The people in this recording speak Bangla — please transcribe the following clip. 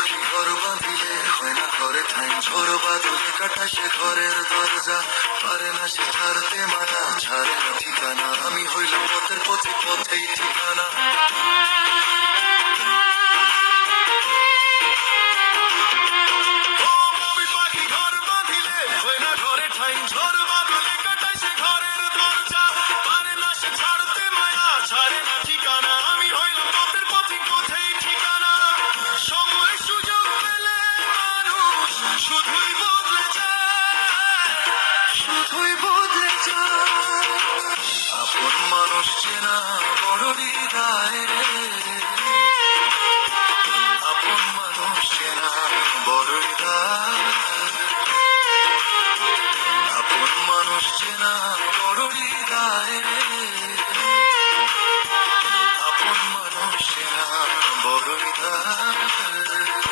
পাখি ঘর বাঁধিলে হয় না ঘরে ঠাই, ঝড় বাদলে কাটায় সে ঘরের দরজা, পারে না সে ছাড়তে মায়া, ছাড়ে না ঠিকানা, আমি হইলাম পথের পথে, পথেই ঠিকানা। শুধুই বদলে যায়, শুধুই বদলে যায়। আপন মানুষ চেনা বড় হৃদয় রে, আপন মানুষ চেনা বড় হৃদয়, আপন মানুষ চেনা বড় হৃদয় রে, আপন মানুষ চেনা বড় হৃদয়।